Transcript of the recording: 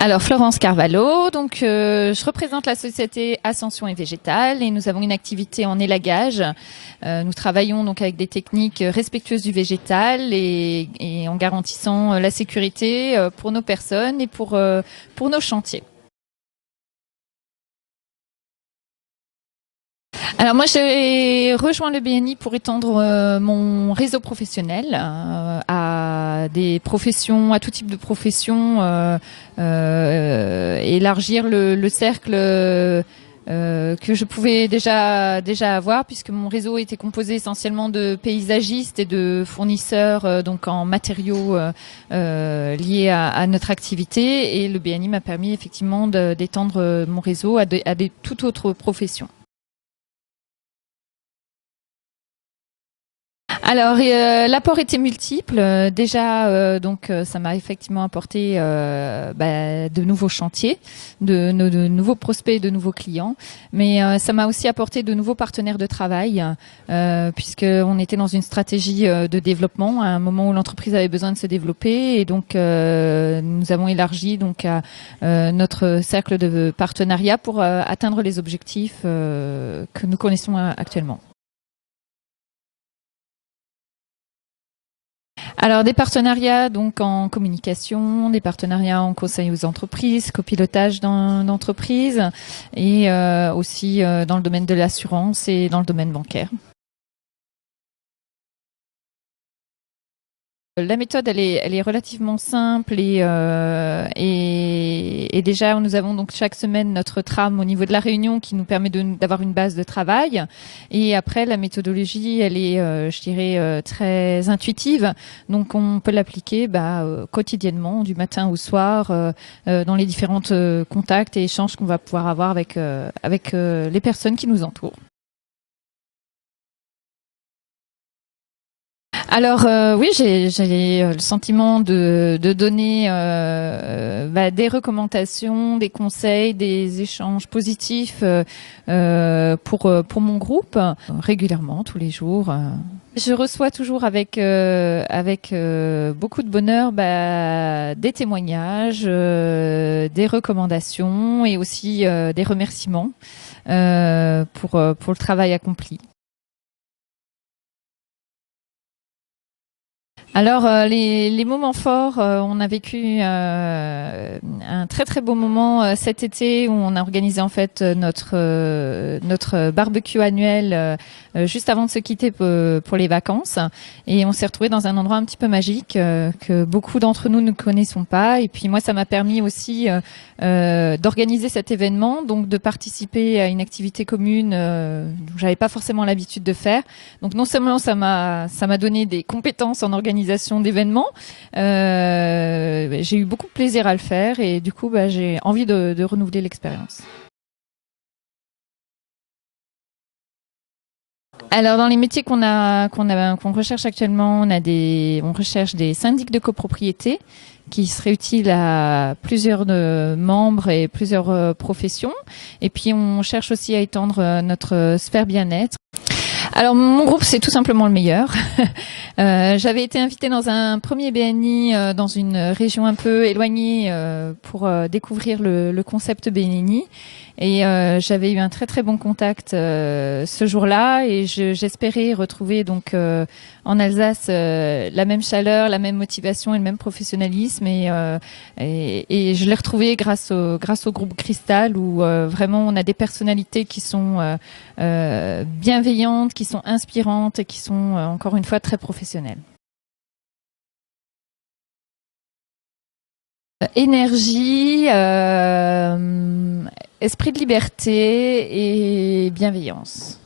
Alors Florence Carvalho, donc je représente la société Ascension et Végétale et nous avons une activité en élagage. Nous travaillons donc avec des techniques respectueuses du végétal et en garantissant la sécurité pour nos personnes et pour nos chantiers. Alors moi j'ai rejoint le BNI pour étendre mon réseau professionnel à des professions, à tout type de professions, élargir le cercle que je pouvais déjà avoir, puisque mon réseau était composé essentiellement de paysagistes et de fournisseurs donc en matériaux liés à notre activité, et le BNI m'a permis effectivement d'étendre mon réseau à des toutes autres professions. Alors, l'apport était multiple. Déjà, donc, ça m'a effectivement apporté de nouveaux chantiers, de nouveaux prospects, de nouveaux clients. Mais ça m'a aussi apporté de nouveaux partenaires de travail, puisqu'on était dans une stratégie de développement à un moment où l'entreprise avait besoin de se développer. Et donc, nous avons élargi donc à notre cercle de partenariat pour atteindre les objectifs que nous connaissons actuellement. Alors des partenariats donc en communication, des partenariats en conseil aux entreprises, copilotage d'entreprises et aussi dans le domaine de l'assurance et dans le domaine bancaire. La méthode, elle est relativement simple et déjà, nous avons donc chaque semaine notre trame au niveau de la réunion qui nous permet d'avoir une base de travail. Et après, la méthodologie, elle est, je dirais, très intuitive. Donc, on peut l'appliquer quotidiennement, du matin au soir, dans les différentes contacts et échanges qu'on va pouvoir avoir avec les personnes qui nous entourent. Alors oui, j'ai le sentiment de donner des recommandations, des conseils, des échanges positifs pour mon groupe régulièrement, tous les jours. Je reçois toujours avec beaucoup de bonheur des témoignages, des recommandations et aussi des remerciements pour le travail accompli. Alors les moments forts, on a vécu un très très beau moment cet été où on a organisé en fait notre barbecue annuel juste avant de se quitter pour les vacances, et on s'est retrouvé dans un endroit un petit peu magique que beaucoup d'entre nous ne connaissons pas, et puis moi ça m'a permis aussi d'organiser cet événement, donc de participer à une activité commune dont j'avais pas forcément l'habitude de faire. Donc non seulement ça m'a donné des compétences en organisation d'événements, j'ai eu beaucoup de plaisir à le faire, et du coup j'ai envie de renouveler l'expérience. Alors dans les métiers qu'on recherche actuellement, on recherche des syndics de copropriété qui seraient utiles à plusieurs membres et plusieurs professions. Et puis on cherche aussi à étendre notre sphère bien-être. Alors mon groupe, c'est tout simplement le meilleur. J'avais été invitée dans un premier BNI dans une région un peu éloignée pour découvrir le concept BNI. Et j'avais eu un très très bon contact ce jour-là, et j'espérais retrouver donc en Alsace la même chaleur, la même motivation et le même professionnalisme. Et je l'ai retrouvé grâce au groupe Cristal, où vraiment on a des personnalités qui sont bienveillantes, qui sont inspirantes et qui sont encore une fois très professionnelles. Énergie, esprit de liberté et bienveillance.